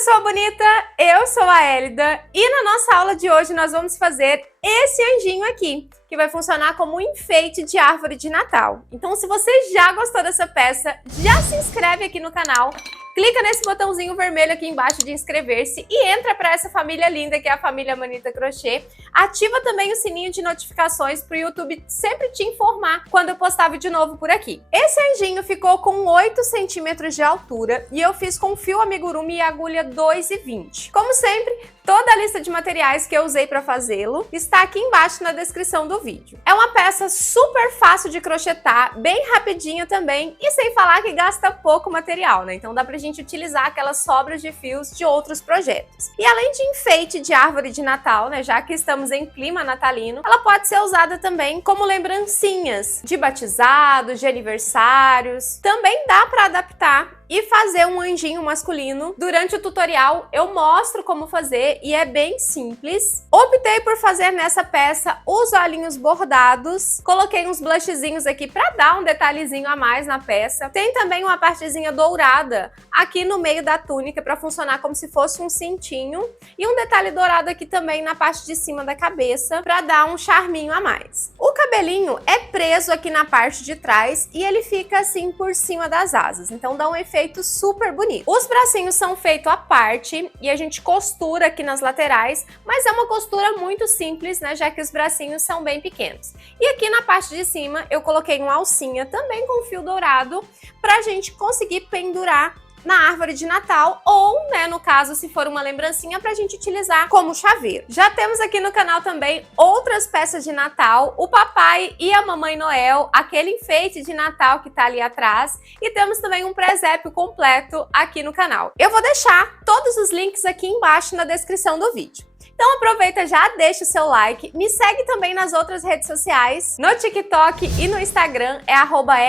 pessoa bonita, eu sou a Elida e na nossa aula de hoje nós vamos fazer esse anjinho aqui, que vai funcionar como um enfeite de árvore de Natal. Então, se você já gostou dessa peça, já se inscreve aqui no canal, clica nesse botãozinho vermelho aqui embaixo de inscrever-se e entra para essa família linda que é a família Manita Crochê. Ativa também o sininho de notificações para o YouTube sempre te informar quando eu postar vídeo novo por aqui. Esse anjinho ficou com 8 centímetros de altura e eu fiz com fio amigurumi e agulha 2,20. Como sempre, toda a lista de materiais que eu usei para fazê-lo está aqui embaixo na descrição do vídeo. É uma peça super fácil de crochetar, bem rapidinha também, e sem falar que gasta pouco material, né? Então dá pra gente utilizar aquelas sobras de fios de outros projetos. E além de enfeite de árvore de Natal, né, já que estamos em clima natalino, ela pode ser usada também como lembrancinhas de batizados, de aniversários. Também dá para adaptar e fazer um anjinho masculino. Durante o tutorial eu mostro como fazer e é bem simples. Optei por fazer nessa peça os olhinhos bordados. Coloquei uns blushzinhos aqui para dar um detalhezinho a mais na peça. Tem também uma partezinha dourada aqui no meio da túnica para funcionar como se fosse um cintinho. E um detalhe dourado aqui também na parte de cima da cabeça para dar um charminho a mais. O cabelinho é preso aqui na parte de trás e ele fica assim por cima das asas. Então dá um efeito super bonito. Os bracinhos são feitos à parte e a gente costura aqui nas laterais, mas é uma costura muito simples, né, já que os bracinhos são bem pequenos. E aqui na parte de cima eu coloquei uma alcinha também com fio dourado pra gente conseguir pendurar na árvore de Natal ou, né, no caso, se for uma lembrancinha, pra gente utilizar como chaveiro. Já temos aqui no canal também outras peças de Natal, o Papai e a Mamãe Noel, aquele enfeite de Natal que tá ali atrás, e temos também um presépio completo aqui no canal. Eu vou deixar todos os links aqui embaixo na descrição do vídeo. Então aproveita, já deixa o seu like, me segue também nas outras redes sociais, no TikTok e no Instagram, é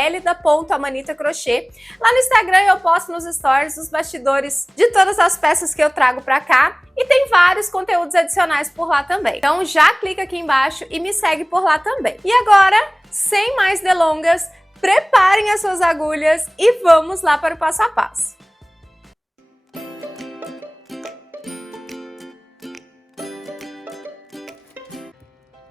@elida.amanitacrochê. Lá no Instagram eu posto nos stories os bastidores de todas as peças que eu trago pra cá e tem vários conteúdos adicionais por lá também. Então já clica aqui embaixo e me segue por lá também. E agora, sem mais delongas, preparem as suas agulhas e vamos lá para o passo a passo.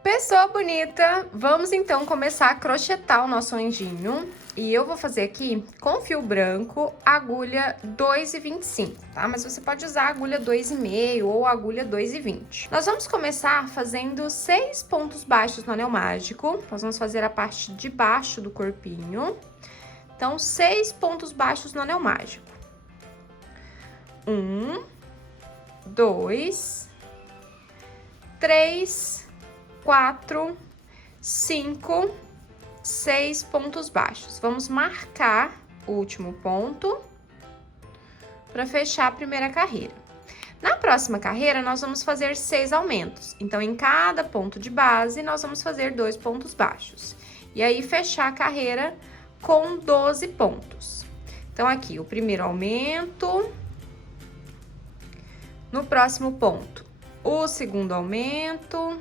Pessoa bonita, vamos então começar a crochetar o nosso anjinho. E eu vou fazer aqui com fio branco, agulha 2,25, tá? Mas você pode usar agulha 2,5 ou agulha 2,20. Nós vamos começar fazendo 6 pontos baixos no anel mágico. Nós vamos fazer a parte de baixo do corpinho. Então, 6 pontos baixos no anel mágico. 1, 2, 3, 4, 5, 6 pontos baixos. Vamos marcar o último ponto para fechar a primeira carreira. Na próxima carreira, nós vamos fazer 6 aumentos. Então, em cada ponto de base, nós vamos fazer 2 pontos baixos. E aí, fechar a carreira com 12 pontos. Então, aqui, o primeiro aumento. No próximo ponto, o segundo aumento.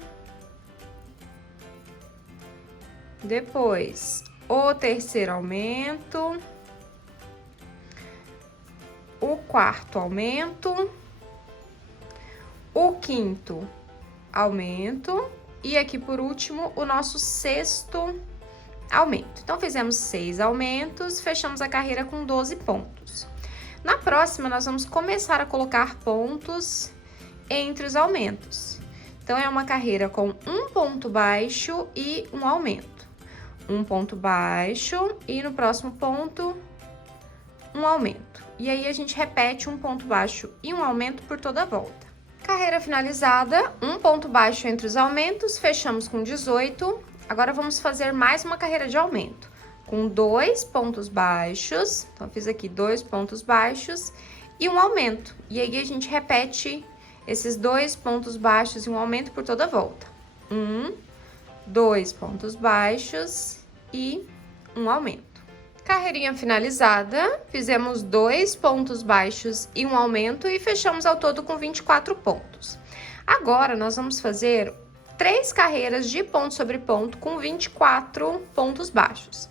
Depois, o terceiro aumento, o quarto aumento, o quinto aumento e aqui por último o nosso sexto aumento. Então, fizemos 6 aumentos, fechamos a carreira com 12 pontos. Na próxima, nós vamos começar a colocar pontos entre os aumentos. Então, é uma carreira com um ponto baixo e um aumento. Um ponto baixo e no próximo ponto, um aumento. E aí, a gente repete um ponto baixo e um aumento por toda a volta. Carreira finalizada, um ponto baixo entre os aumentos, fechamos com 18. Agora, vamos fazer mais uma carreira de aumento, com 2 pontos baixos. Então, eu fiz aqui 2 pontos baixos e um aumento. E aí, a gente repete esses 2 pontos baixos e um aumento por toda a volta. 1, 2 pontos baixos e um aumento. Carreirinha finalizada, fizemos 2 pontos baixos e um aumento e fechamos ao todo com 24 pontos. Agora, nós vamos fazer 3 carreiras de ponto sobre ponto com 24 pontos baixos.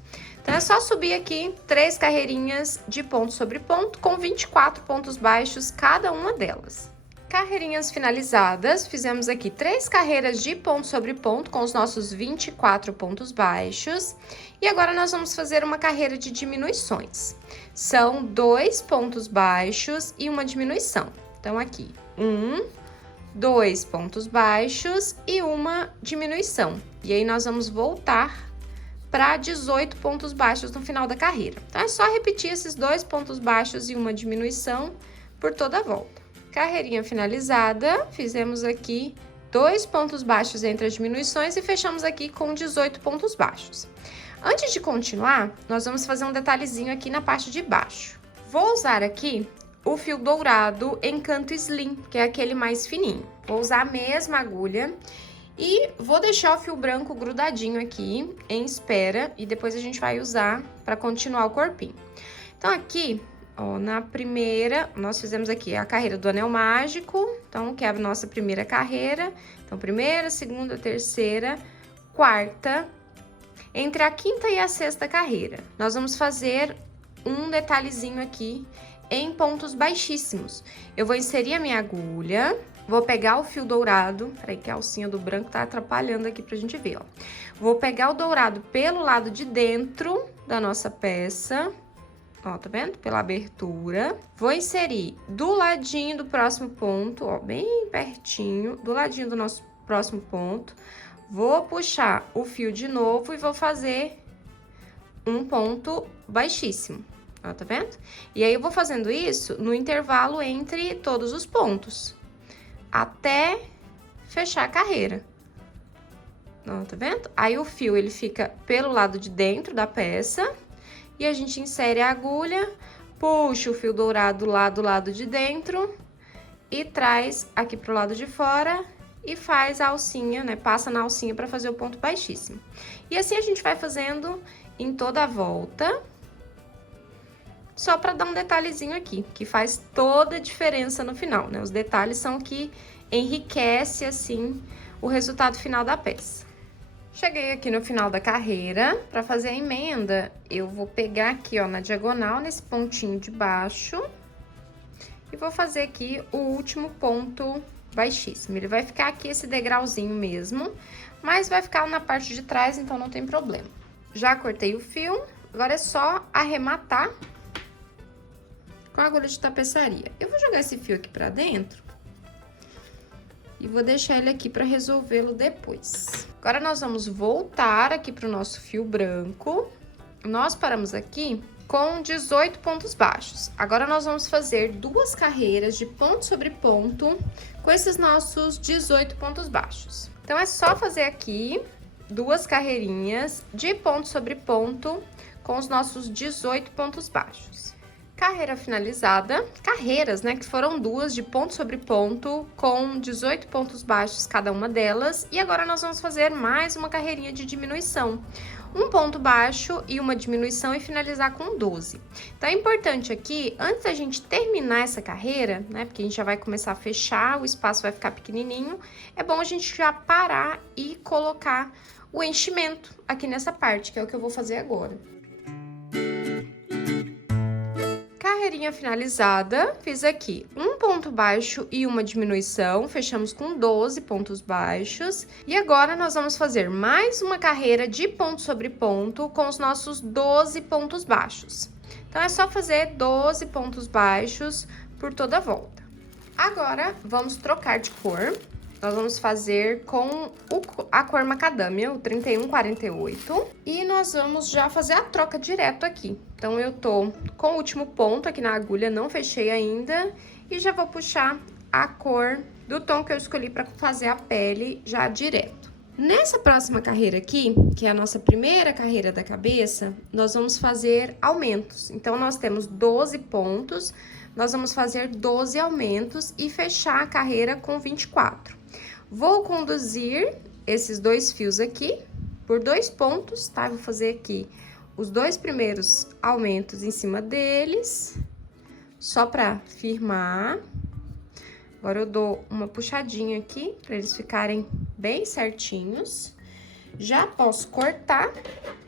Então, é só subir aqui 3 carreirinhas de ponto sobre ponto com 24 pontos baixos cada uma delas. Carreirinhas finalizadas, fizemos aqui 3 carreiras de ponto sobre ponto com os nossos 24 pontos baixos. E agora nós vamos fazer uma carreira de diminuições. São 2 pontos baixos e uma diminuição. Então, aqui, 2 pontos baixos e uma diminuição. E aí, nós vamos voltar para 18 pontos baixos no final da carreira. Então, é só repetir esses 2 pontos baixos e uma diminuição por toda a volta. Carreirinha finalizada, fizemos aqui 2 pontos baixos entre as diminuições e fechamos aqui com 18 pontos baixos. Antes de continuar, nós vamos fazer um detalhezinho aqui na parte de baixo. Vou usar aqui o fio dourado em canto slim, que é aquele mais fininho. Vou usar a mesma agulha e vou deixar o fio branco grudadinho aqui em espera e depois a gente vai usar para continuar o corpinho. Então, aqui, ó, na primeira, nós fizemos aqui a carreira do anel mágico, então, que é a nossa primeira carreira. Então, primeira, segunda, terceira, quarta. Entre a quinta e a sexta carreira, nós vamos fazer um detalhezinho aqui em pontos baixíssimos. Eu vou inserir a minha agulha, vou pegar o fio dourado, peraí que a alcinha do branco tá atrapalhando aqui pra gente ver, ó. Vou pegar o dourado pelo lado de dentro da nossa peça, ó, tá vendo? Pela abertura. Vou inserir do ladinho do próximo ponto, ó, bem pertinho, do ladinho do nosso próximo ponto. Vou puxar o fio de novo e vou fazer um ponto baixíssimo, ó, tá vendo? E aí, eu vou fazendo isso no intervalo entre todos os pontos, até fechar a carreira. Ó, tá vendo? Aí, o fio, ele fica pelo lado de dentro da peça e a gente insere a agulha, puxa o fio dourado lá do lado de dentro e traz aqui pro lado de fora e faz a alcinha, né? Passa na alcinha para fazer o ponto baixíssimo. E assim a gente vai fazendo em toda a volta, só para dar um detalhezinho aqui, que faz toda a diferença no final, né? Os detalhes são que enriquece, assim, o resultado final da peça. Cheguei aqui no final da carreira, para fazer a emenda, eu vou pegar aqui, ó, na diagonal, nesse pontinho de baixo, e vou fazer aqui o último ponto baixíssimo. Ele vai ficar aqui esse degrauzinho mesmo, mas vai ficar na parte de trás, então não tem problema. Já cortei o fio, agora é só arrematar com a agulha de tapeçaria. Eu vou jogar esse fio aqui pra dentro e vou deixar ele aqui pra resolvê-lo depois. Agora, nós vamos voltar aqui pro nosso fio branco. Nós paramos aqui com 18 pontos baixos. Agora, nós vamos fazer 2 carreiras de ponto sobre ponto com esses nossos 18 pontos baixos. Então, é só fazer aqui 2 carreirinhas de ponto sobre ponto com os nossos 18 pontos baixos. Carreira finalizada, carreiras, né, que foram 2 de ponto sobre ponto com 18 pontos baixos cada uma delas. E agora nós vamos fazer mais uma carreirinha de diminuição. Um ponto baixo e uma diminuição e finalizar com 12. Então, é importante aqui, antes da gente terminar essa carreira, né, porque a gente já vai começar a fechar, o espaço vai ficar pequenininho, é bom a gente já parar e colocar o enchimento aqui nessa parte, que é o que eu vou fazer agora. Carreirinha finalizada, fiz aqui um ponto baixo e uma diminuição, fechamos com 12 pontos baixos. E agora, nós vamos fazer mais uma carreira de ponto sobre ponto com os nossos 12 pontos baixos. Então, é só fazer 12 pontos baixos por toda a volta. Agora, vamos trocar de cor. Nós vamos fazer com a cor macadâmia, o 3148. E nós vamos já fazer a troca direto aqui. Então, eu tô com o último ponto aqui na agulha, não fechei ainda. E já vou puxar a cor do tom que eu escolhi para fazer a pele já direto. Nessa próxima carreira aqui, que é a nossa primeira carreira da cabeça, nós vamos fazer aumentos. Então, nós temos 12 pontos, nós vamos fazer 12 aumentos e fechar a carreira com 24. Vou conduzir esses 2 fios aqui por 2 pontos, tá? Vou fazer aqui os 2 primeiros aumentos em cima deles, só pra firmar. Agora, eu dou uma puxadinha aqui, pra eles ficarem bem certinhos. Já posso cortar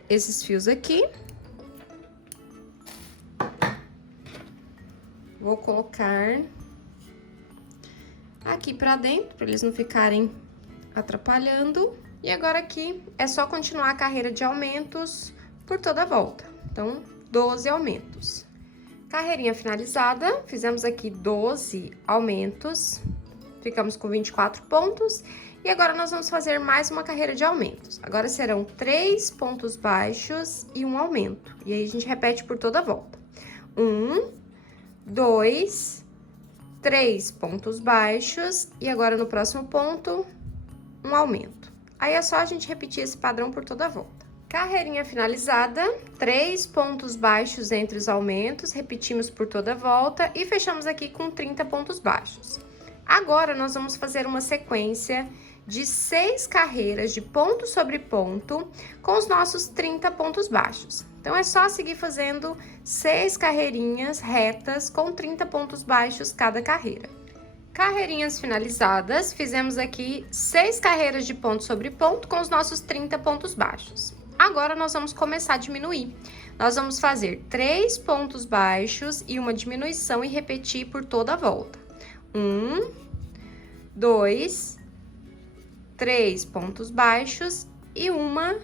esses fios aqui. Vou colocar aqui pra dentro, pra eles não ficarem atrapalhando. E agora aqui é só continuar a carreira de aumentos por toda a volta. Então, 12 aumentos. Carreirinha finalizada, fizemos aqui 12 aumentos, ficamos com 24 pontos. E agora nós vamos fazer mais uma carreira de aumentos. Agora serão 3 pontos baixos e um aumento. E aí a gente repete por toda a volta. 1, 2, 3 pontos baixos e agora no próximo ponto, um aumento. Aí é só a gente repetir esse padrão por toda a volta. Carreirinha finalizada, 3 pontos baixos entre os aumentos, repetimos por toda a volta e fechamos aqui com 30 pontos baixos. Agora, nós vamos fazer uma sequência de 6 carreiras de ponto sobre ponto com os nossos 30 pontos baixos. Então, é só seguir fazendo 6 carreirinhas retas com 30 pontos baixos cada carreira. Carreirinhas finalizadas, fizemos aqui 6 carreiras de ponto sobre ponto com os nossos 30 pontos baixos. Agora, nós vamos começar a diminuir. Nós vamos fazer 3 pontos baixos e uma diminuição e repetir por toda a volta. 1, 2, 3 pontos baixos e uma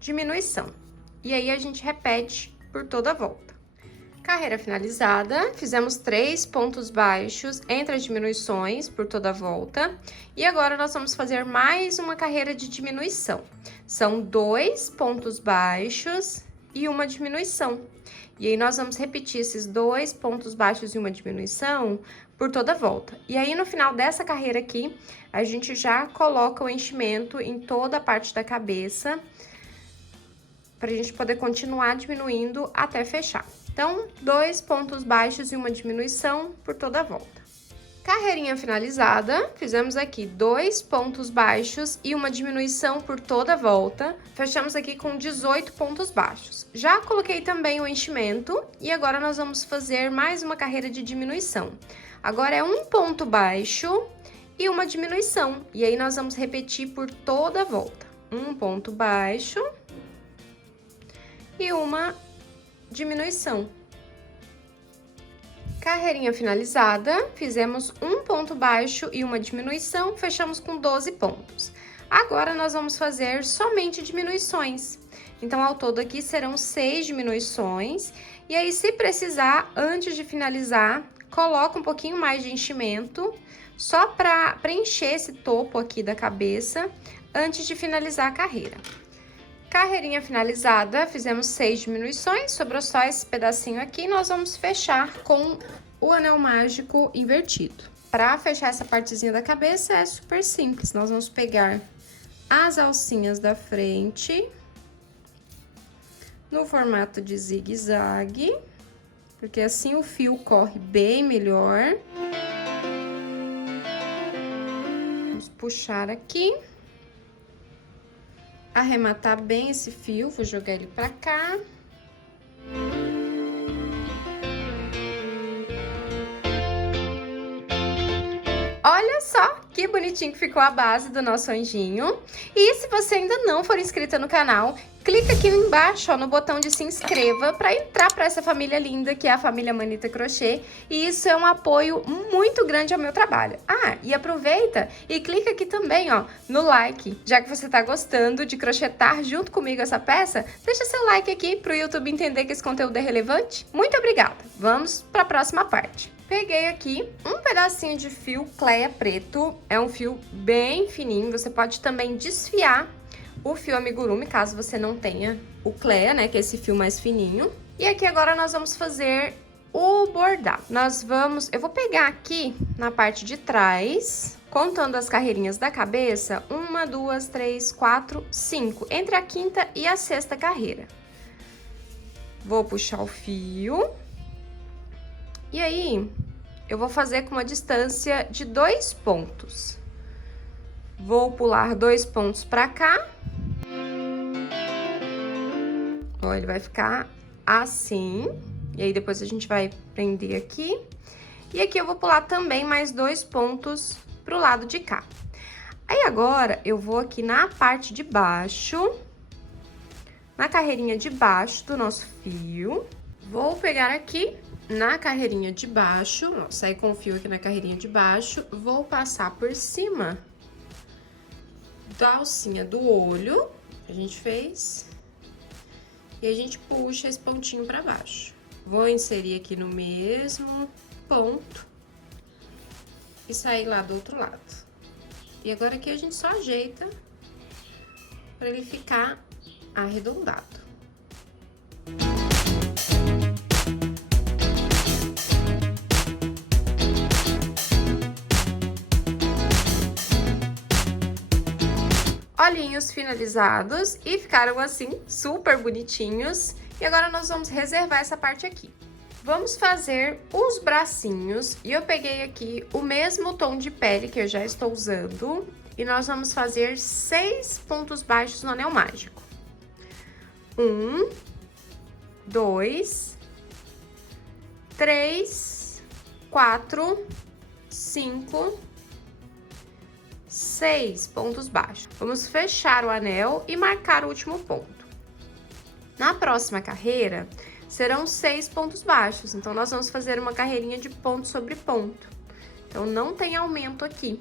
diminuição. E aí, a gente repete por toda a volta. Carreira finalizada, fizemos 3 pontos baixos entre as diminuições por toda a volta. E agora, nós vamos fazer mais uma carreira de diminuição. São 2 pontos baixos e uma diminuição. E aí, nós vamos repetir esses 2 pontos baixos e uma diminuição por toda a volta. E aí, no final dessa carreira aqui, a gente já coloca o enchimento em toda a parte da cabeça, para a gente poder continuar diminuindo até fechar. Então, 2 pontos baixos e uma diminuição por toda a volta. Carreirinha finalizada, fizemos aqui 2 pontos baixos e uma diminuição por toda a volta. Fechamos aqui com 18 pontos baixos. Já coloquei também o enchimento e agora nós vamos fazer mais uma carreira de diminuição. Agora é um ponto baixo e uma diminuição. E aí, nós vamos repetir por toda a volta. Um ponto baixo e uma diminuição. Carreirinha finalizada, fizemos um ponto baixo e uma diminuição, fechamos com 12 pontos. Agora, nós vamos fazer somente diminuições. Então, ao todo aqui serão 6 diminuições. E aí, se precisar, antes de finalizar, coloca um pouquinho mais de enchimento, só para preencher esse topo aqui da cabeça, antes de finalizar a carreira. Carreirinha finalizada, fizemos 6 diminuições, sobrou só esse pedacinho aqui, nós vamos fechar com o anel mágico invertido. Para fechar essa partezinha da cabeça é super simples, nós vamos pegar as alcinhas da frente, no formato de zigue-zague, porque assim o fio corre bem melhor. Vamos puxar aqui. Arrematar bem esse fio, vou jogar ele pra cá. Olha só que bonitinho que ficou a base do nosso anjinho. E se você ainda não for inscrita no canal, clica aqui embaixo, ó, no botão de se inscreva para entrar para essa família linda que é a família Manita Crochê. E isso é um apoio muito grande ao meu trabalho. Ah, e aproveita e clica aqui também, ó, no like. Já que você tá gostando de crochetar junto comigo essa peça, deixa seu like aqui pro YouTube entender que esse conteúdo é relevante. Muito obrigada. Vamos para a próxima parte. Peguei aqui um pedacinho de fio Cleia preto, é um fio bem fininho, você pode também desfiar o fio amigurumi, caso você não tenha o Cleia, né, que é esse fio mais fininho. E aqui agora nós vamos fazer o bordado. Eu vou pegar aqui na parte de trás, contando as carreirinhas da cabeça, 1, 2, 3, 4, 5, entre a quinta e a sexta carreira. Vou puxar o fio. E aí, eu vou fazer com uma distância de 2 pontos. Vou pular 2 pontos pra cá. Ó, ele vai ficar assim. E aí, depois a gente vai prender aqui. E aqui eu vou pular também mais 2 pontos pro lado de cá. Aí, agora, eu vou aqui na parte de baixo, na carreirinha de baixo do nosso fio. Vou pegar aqui na carreirinha de baixo, ó, saí com o fio aqui na carreirinha de baixo, vou passar por cima da alcinha do olho que a gente fez e a gente puxa esse pontinho pra baixo. Vou inserir aqui no mesmo ponto e sair lá do outro lado. E agora aqui a gente só ajeita pra ele ficar arredondado. Olhinhos finalizados e ficaram assim, super bonitinhos. E agora nós vamos reservar essa parte aqui. Vamos fazer os bracinhos e eu peguei aqui o mesmo tom de pele que eu já estou usando e nós vamos fazer 6 pontos baixos no anel mágico. 1, 2, 3, 4, 5, 6 pontos baixos. Vamos fechar o anel e marcar o último ponto. Na próxima carreira, serão 6 pontos baixos, então nós vamos fazer uma carreirinha de ponto sobre ponto. Então, não tem aumento aqui.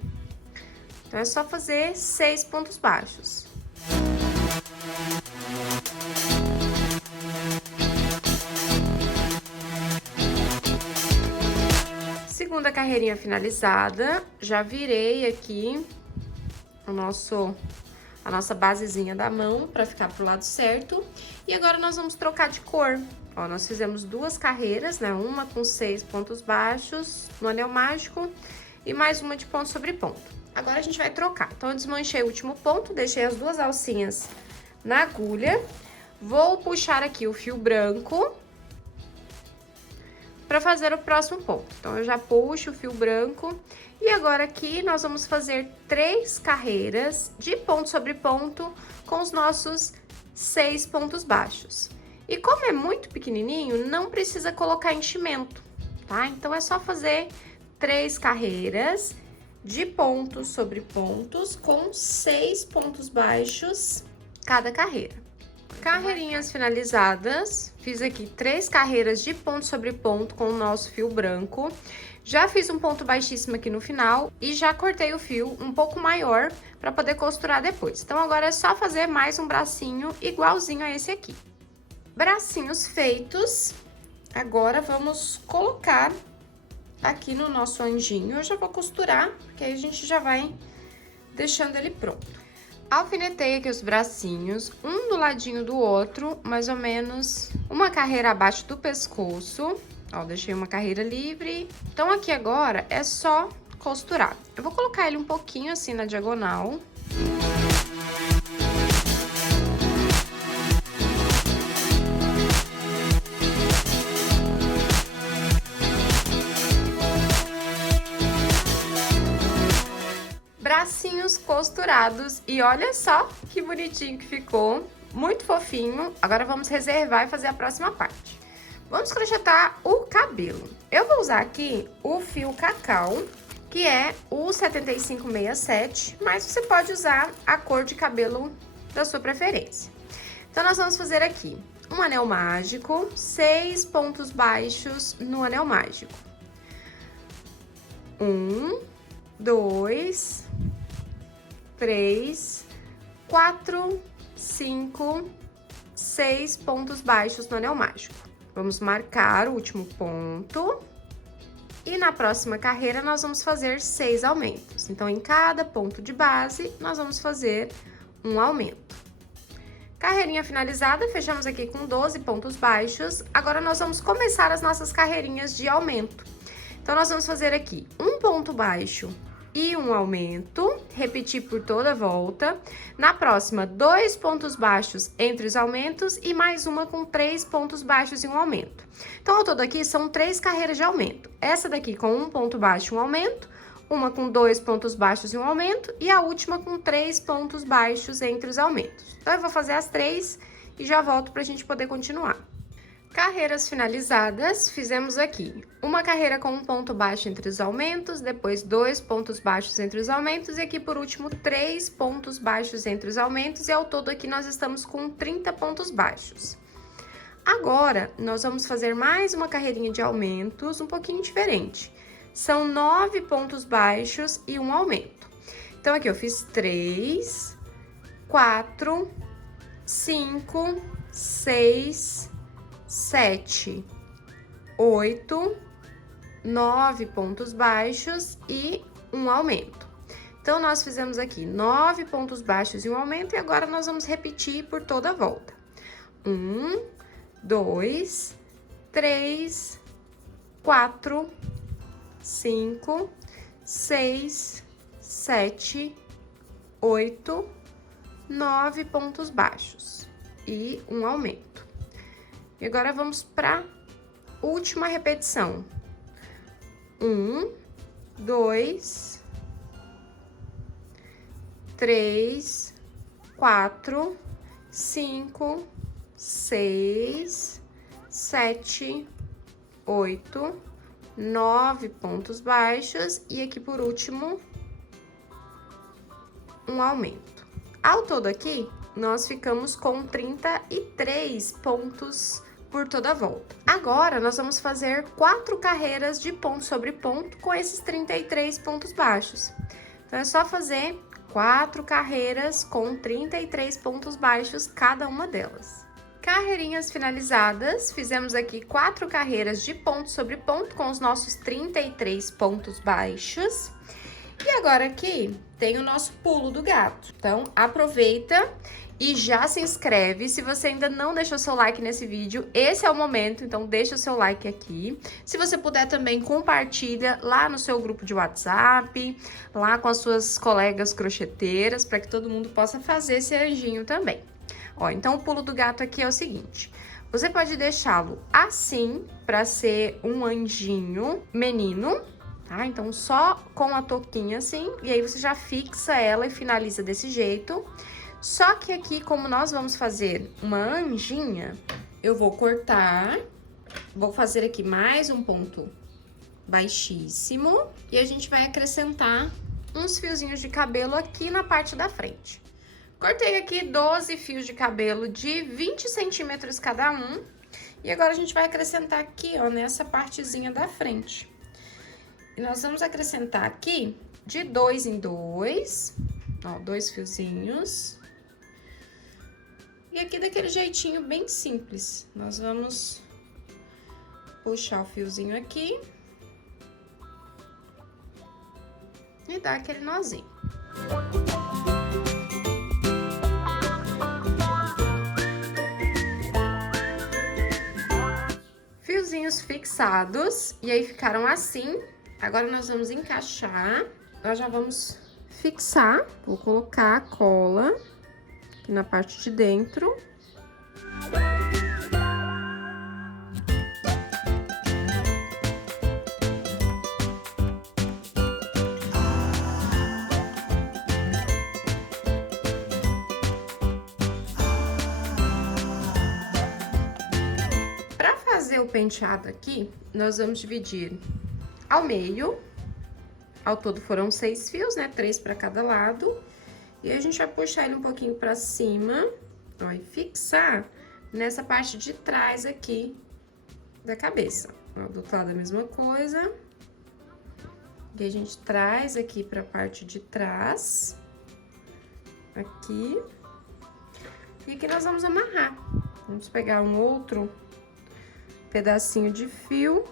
Então, é só fazer 6 pontos baixos. Segunda carreirinha finalizada, já virei aqui a nossa basezinha da mão para ficar pro lado certo. E agora nós vamos trocar de cor. Ó, nós fizemos 2 carreiras, né? Uma com 6 pontos baixos no anel mágico e mais uma de ponto sobre ponto. Agora a gente vai trocar. Então, eu desmanchei o último ponto, deixei as 2 alcinhas na agulha. Vou puxar aqui o fio branco para fazer o próximo ponto. Então, eu já puxo o fio branco e agora aqui nós vamos fazer 3 carreiras de ponto sobre ponto com os nossos 6 pontos baixos. E como é muito pequenininho, não precisa colocar enchimento, tá? Então, é só fazer 3 carreiras de pontos sobre pontos com 6 pontos baixos cada carreira. Carreirinhas finalizadas, fiz aqui 3 carreiras de ponto sobre ponto com o nosso fio branco. Já fiz um ponto baixíssimo aqui no final e já cortei o fio um pouco maior para poder costurar depois. Então, agora é só fazer mais um bracinho igualzinho a esse aqui. Bracinhos feitos, agora vamos colocar aqui no nosso anjinho. Eu já vou costurar, porque aí a gente já vai deixando ele pronto. Alfinetei aqui os bracinhos, um do ladinho do outro, mais ou menos uma carreira abaixo do pescoço. Ó, deixei uma carreira livre. Então, aqui agora é só costurar. Eu vou colocar ele um pouquinho assim na diagonal. Bracinhos costurados e olha só que bonitinho que ficou, muito fofinho. Agora vamos reservar e fazer a próxima parte. Vamos crochetar o cabelo. Eu vou usar aqui o fio cacau, que é o 7567, mas você pode usar a cor de cabelo da sua preferência. Então, nós vamos fazer aqui um anel mágico, 6 pontos baixos no anel mágico. 1, 2, 3, 4, 5, 6 pontos baixos no anel mágico. Vamos marcar o último ponto. E na próxima carreira, nós vamos fazer 6 aumentos. Então, em cada ponto de base, nós vamos fazer um aumento. Carreirinha finalizada, fechamos aqui com 12 pontos baixos. Agora, nós vamos começar as nossas carreirinhas de aumento. Então, nós vamos fazer aqui um ponto baixo e um aumento, repetir por toda a volta. Na próxima, 2 pontos baixos entre os aumentos e mais uma com 3 pontos baixos e um aumento. Então, ao todo aqui, são 3 carreiras de aumento. Essa daqui com um ponto baixo e um aumento, uma com 2 pontos baixos e um aumento, e a última com 3 pontos baixos entre os aumentos. Então, eu vou fazer as 3 e já volto pra gente poder continuar. Carreiras finalizadas, fizemos aqui uma carreira com um ponto baixo entre os aumentos, depois 2 pontos baixos entre os aumentos e aqui por último 3 pontos baixos entre os aumentos e ao todo aqui nós estamos com 30 pontos baixos. Agora, nós vamos fazer mais uma carreirinha de aumentos, um pouquinho diferente. São 9 pontos baixos e um aumento. Então, aqui eu fiz 3, 4, 5, 6, 7, 8, 9 pontos baixos e um aumento. Então, nós fizemos aqui 9 pontos baixos e um aumento, e agora nós vamos repetir por toda a volta. 1, 2, 3, 4, 5, 6, 7, 8, 9 pontos baixos e um aumento. E agora vamos para a última repetição. 1, 2, 3, 4, 5, 6, 7, 8, 9 pontos baixos e aqui por último um aumento. Ao todo aqui, nós ficamos com 33 pontos por toda a volta. Agora, nós vamos fazer 4 carreiras de ponto sobre ponto com esses 33 pontos baixos. Então, é só fazer 4 carreiras com 33 pontos baixos cada uma delas. Carreirinhas finalizadas, fizemos aqui 4 carreiras de ponto sobre ponto com os nossos 33 pontos baixos. E agora aqui tem o nosso pulo do gato. Então, aproveita e já se inscreve. Se você ainda não deixou seu like nesse vídeo, esse é o momento, então deixa o seu like aqui. Se você puder também, compartilha lá no seu grupo de WhatsApp, lá com as suas colegas crocheteiras, para que todo mundo possa fazer esse anjinho também. Ó, então o pulo do gato aqui é o seguinte: você pode deixá-lo assim, para ser um anjinho menino, tá? Então, só com a touquinha assim, e aí você já fixa ela e finaliza desse jeito. Só que aqui, como nós vamos fazer uma anjinha, eu vou cortar, vou fazer aqui mais um ponto baixíssimo, e a gente vai acrescentar uns fiozinhos de cabelo aqui na parte da frente. Cortei aqui 12 fios de cabelo de 20 centímetros cada um, e agora a gente vai acrescentar aqui, ó, nessa partezinha da frente. E nós vamos acrescentar aqui de 2 em 2, ó, 2 fiozinhos. E aqui daquele jeitinho bem simples, nós vamos puxar o fiozinho aqui e dar aquele nozinho. Fiozinhos fixados, e aí ficaram assim. Agora, nós vamos encaixar, nós já vamos fixar, vou colocar a cola aqui na parte de dentro. Para fazer o penteado aqui, nós vamos dividir ao meio. Ao todo foram 6 fios, né? 3 para cada lado. E a gente vai puxar ele um pouquinho para cima, ó, e fixar nessa parte de trás aqui da cabeça. Ó, do outro lado a mesma coisa. E a gente traz aqui para a parte de trás. Aqui. E aqui nós vamos amarrar. Vamos pegar um outro pedacinho de fio.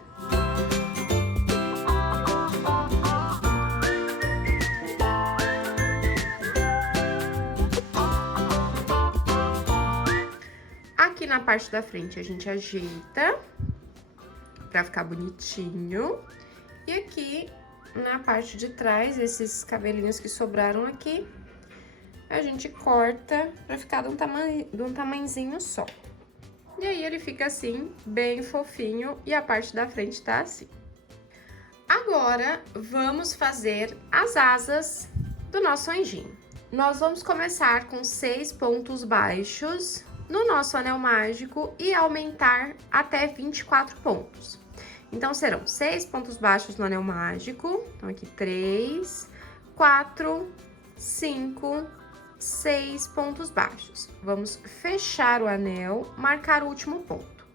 Aqui na parte da frente a gente ajeita pra ficar bonitinho. E aqui na parte de trás, esses cabelinhos que sobraram aqui, a gente corta pra ficar de um tamanhozinho só. E aí ele fica assim, bem fofinho, e a parte da frente tá assim. Agora, vamos fazer as asas do nosso anjinho. Nós vamos começar com 6 pontos baixos no nosso anel mágico e aumentar até 24 pontos. Então, serão 6 pontos baixos no anel mágico. Então, aqui 3, 4, 5, 6 pontos baixos. Vamos fechar o anel, marcar o último ponto.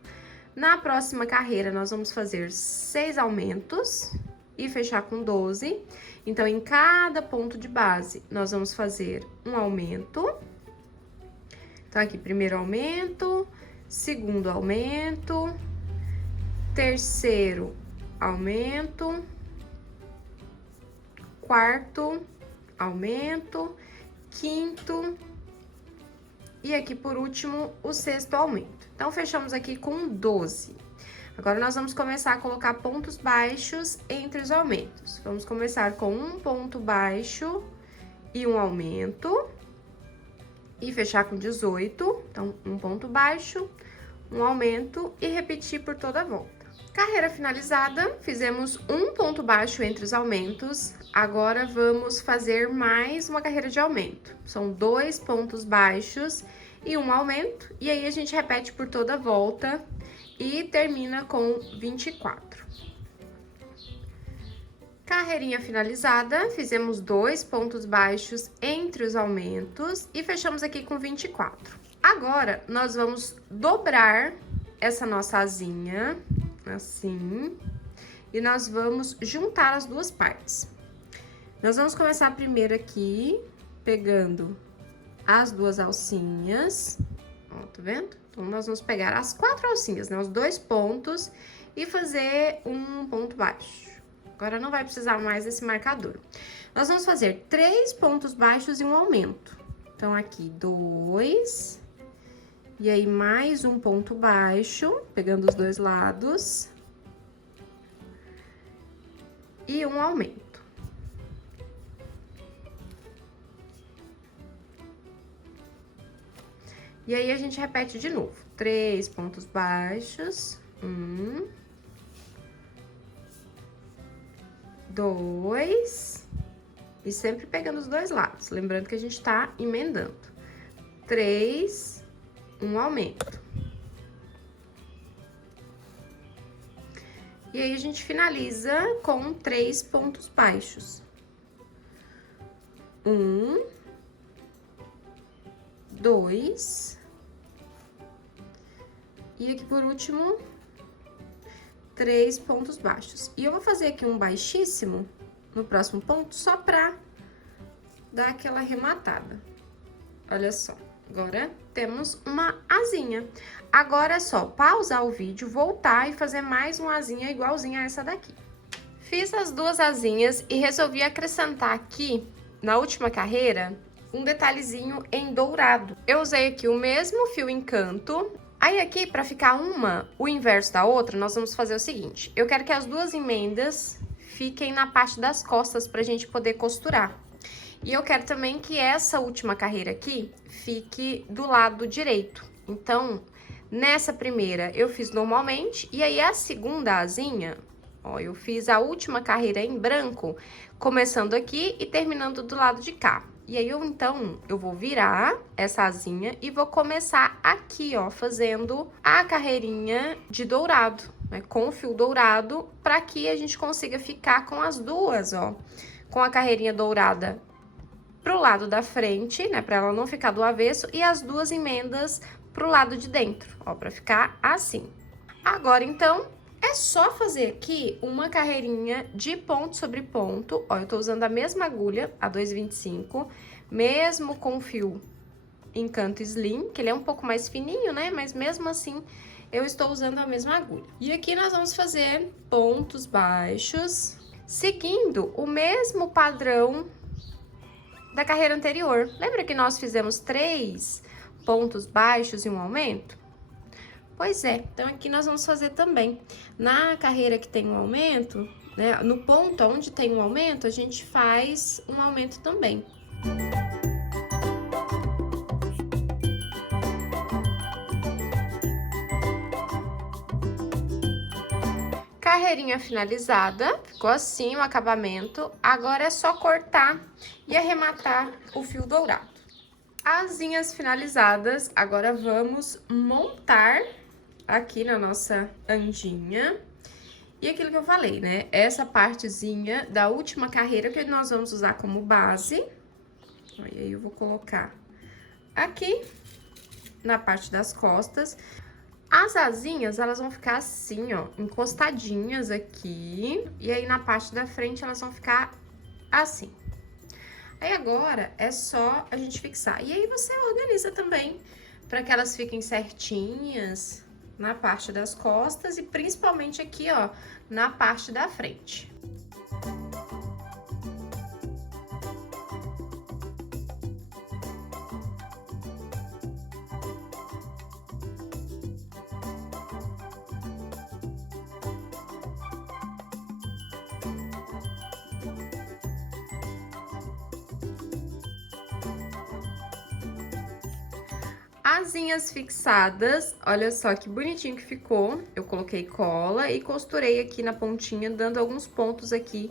Na próxima carreira, nós vamos fazer 6 aumentos e fechar com 12. Então, em cada ponto de base, nós vamos fazer um aumento. Então, aqui, primeiro aumento, segundo aumento, terceiro aumento, quarto aumento, quinto e aqui por último o sexto aumento. Então, fechamos aqui com 12. Agora, nós vamos começar a colocar pontos baixos entre os aumentos. Vamos começar com um ponto baixo e um aumento e fechar com 18. Então, um ponto baixo, um aumento e repetir por toda a volta. Carreira finalizada, fizemos um ponto baixo entre os aumentos. Agora, vamos fazer mais uma carreira de aumento. São 2 pontos baixos e um aumento. E aí, a gente repete por toda a volta e termina com 24. Carreirinha finalizada, fizemos 2 pontos baixos entre os aumentos e fechamos aqui com 24. Agora, nós vamos dobrar essa nossa asinha, assim, e nós vamos juntar as duas partes. Nós vamos começar primeiro aqui, pegando as duas alcinhas, ó, tá vendo? Então, nós vamos pegar as 4 alcinhas, né, os 2 pontos e fazer um ponto baixo. Agora, não vai precisar mais desse marcador. Nós vamos fazer 3 pontos baixos e um aumento. Então, aqui, 2. E aí, mais um ponto baixo, pegando os 2 lados. E um aumento. E aí, a gente repete de novo. 3 pontos baixos. 1. 2. E sempre pegando os 2 lados. Lembrando que a gente tá emendando. 3. Um aumento. E aí, a gente finaliza com 3 pontos baixos. 1, 2. E aqui, por último, 3 pontos baixos. E eu vou fazer aqui um baixíssimo no próximo ponto, só pra dar aquela arrematada. Olha só. Agora, temos uma asinha. Agora, é só pausar o vídeo, voltar e fazer mais uma asinha igualzinha a essa daqui. Fiz as 2 asinhas e resolvi acrescentar aqui, na última carreira, um detalhezinho em dourado. Eu usei aqui o mesmo fio encanto. Aí, aqui, pra ficar o inverso da outra, nós vamos fazer o seguinte. Eu quero que as 2 emendas fiquem na parte das costas pra gente poder costurar. E eu quero também que essa última carreira aqui fique do lado direito. Então, nessa primeira eu fiz normalmente, e aí a segunda asinha, ó, eu fiz a última carreira em branco, começando aqui e terminando do lado de cá. E aí, então, eu vou virar essa asinha e vou começar aqui, ó, fazendo a carreirinha de dourado, né, com o fio dourado, para que a gente consiga ficar com as duas, ó, com a carreirinha dourada pro lado da frente, né, para ela não ficar do avesso, e as 2 emendas pro lado de dentro, ó, para ficar assim. Agora, então, é só fazer aqui uma carreirinha de ponto sobre ponto, ó, eu tô usando a mesma agulha, a 2,25, mesmo com fio encanto slim, que ele é um pouco mais fininho, né, mas mesmo assim, eu estou usando a mesma agulha. E aqui nós vamos fazer pontos baixos, seguindo o mesmo padrão da carreira anterior. Lembra que nós fizemos 3 pontos baixos e um aumento? Pois é, então aqui nós vamos fazer também. Na carreira que tem um aumento, né, no ponto onde tem um aumento, a gente faz um aumento também. Carreirinha finalizada, ficou assim o acabamento. Agora é só cortar e arrematar o fio dourado. Asinhas finalizadas, agora vamos montar aqui na nossa anjinha. E aquilo que eu falei, né? Essa partezinha da última carreira que nós vamos usar como base. E aí eu vou colocar aqui na parte das costas. As asinhas, elas vão ficar assim, ó, encostadinhas aqui. E aí, na parte da frente, elas vão ficar assim. Aí, agora, é só a gente fixar. E aí, você organiza também para que elas fiquem certinhas na parte das costas e principalmente aqui, ó, na parte da frente. Asinhas fixadas, olha só que bonitinho que ficou. Eu coloquei cola e costurei aqui na pontinha, dando alguns pontos aqui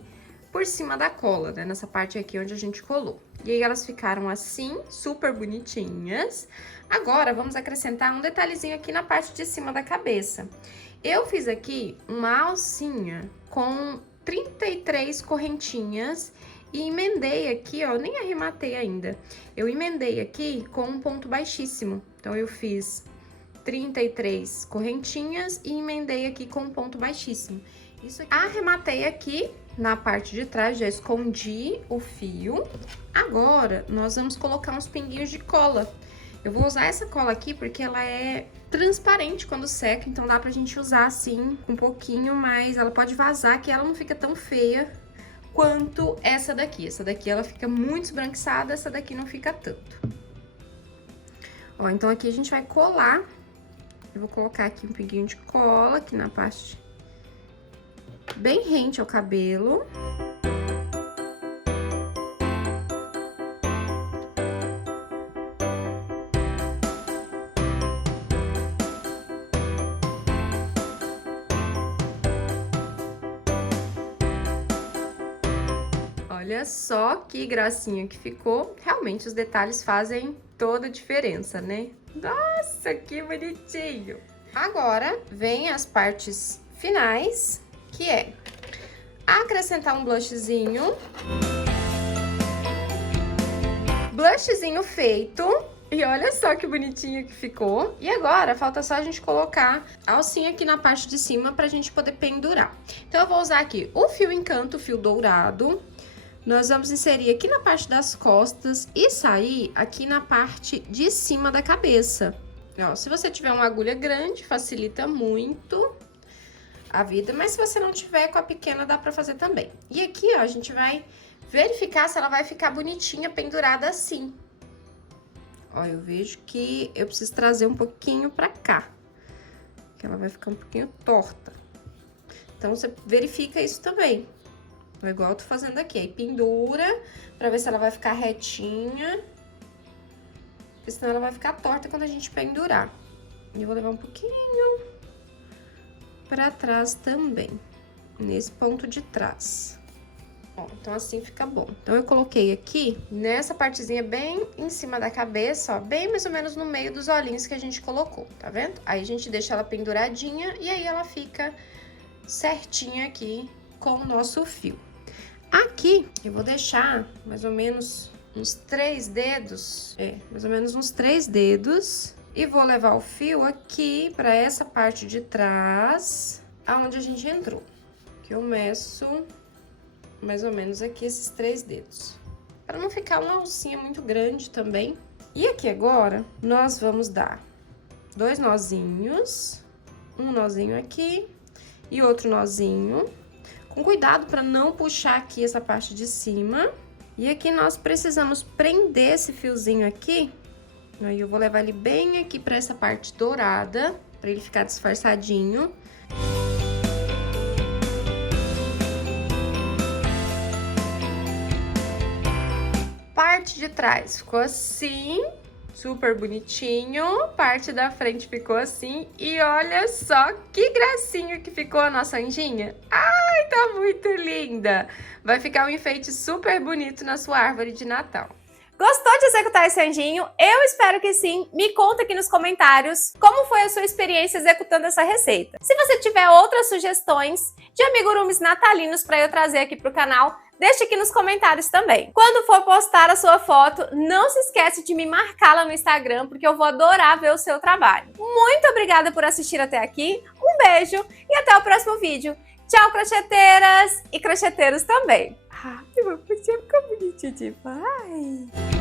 por cima da cola, né? Nessa parte aqui onde a gente colou. E aí, elas ficaram assim, super bonitinhas. Agora, vamos acrescentar um detalhezinho aqui na parte de cima da cabeça. Eu fiz aqui uma alcinha com 33 correntinhas e emendei aqui, ó, nem arrematei ainda. Eu emendei aqui com um ponto baixíssimo. Então, eu fiz 33 correntinhas e emendei aqui com um ponto baixíssimo. Isso aqui. Arrematei aqui na parte de trás, já escondi o fio. Agora, nós vamos colocar uns pinguinhos de cola. Eu vou usar essa cola aqui porque ela é transparente quando seca, então dá pra gente usar assim, um pouquinho, mas ela pode vazar, que ela não fica tão feia quanto essa daqui. Essa daqui ela fica muito esbranquiçada, essa daqui não fica tanto. Ó, então aqui a gente vai colar. Eu vou colocar aqui um pinguinho de cola aqui na parte bem rente ao cabelo. Olha só que gracinha que ficou. Realmente, os detalhes fazem toda a diferença, né? Nossa, que bonitinho! Agora, vem as partes finais, que é acrescentar um blushzinho. Blushzinho feito. E olha só que bonitinho que ficou. E agora, falta só a gente colocar a alcinha aqui na parte de cima pra gente poder pendurar. Então, eu vou usar aqui o fio encanto, o fio dourado. Nós vamos inserir aqui na parte das costas e sair aqui na parte de cima da cabeça. Ó, se você tiver uma agulha grande, facilita muito a vida, mas se você não tiver, com a pequena dá pra fazer também. E aqui, ó, a gente vai verificar se ela vai ficar bonitinha pendurada assim. Ó, eu vejo que eu preciso trazer um pouquinho pra cá, que ela vai ficar um pouquinho torta. Então, você verifica isso também. Igual eu tô fazendo aqui, aí pendura pra ver se ela vai ficar retinha, porque senão ela vai ficar torta quando a gente pendurar. E eu vou levar um pouquinho pra trás também, nesse ponto de trás. Ó, então assim fica bom. Então eu coloquei aqui, nessa partezinha bem em cima da cabeça, ó, bem mais ou menos no meio dos olhinhos que a gente colocou, tá vendo? Aí a gente deixa ela penduradinha e aí ela fica certinha aqui com o nosso fio. Aqui, eu vou deixar mais ou menos uns 3 dedos, mais ou menos uns 3 dedos. E vou levar o fio aqui pra essa parte de trás, aonde a gente entrou. Que eu meço mais ou menos aqui esses 3 dedos. Pra não ficar uma alcinha muito grande também. E aqui agora, nós vamos dar 2 nozinhos. Um nozinho aqui e outro nozinho. Com cuidado para não puxar aqui essa parte de cima. E aqui nós precisamos prender esse fiozinho aqui. Aí eu vou levar ele bem aqui para essa parte dourada, para ele ficar disfarçadinho. Parte de trás ficou assim, super bonitinho. Parte da frente ficou assim. E olha só que gracinha que ficou a nossa anjinha. Ai, tá muito linda! Vai ficar um enfeite super bonito na sua árvore de Natal. Gostou de executar esse anjinho? Eu espero que sim. Me conta aqui nos comentários como foi a sua experiência executando essa receita. Se você tiver outras sugestões de amigurumis natalinos para eu trazer aqui pro canal, Deixa aqui nos comentários também. Quando for postar a sua foto, não se esquece de me marcar lá no Instagram, porque eu vou adorar ver o seu trabalho. Muito obrigada por assistir até aqui, um beijo e até o próximo vídeo. Tchau, crocheteiras e crocheteiros também. Ai, meu puxinho ficou bonitinho demais.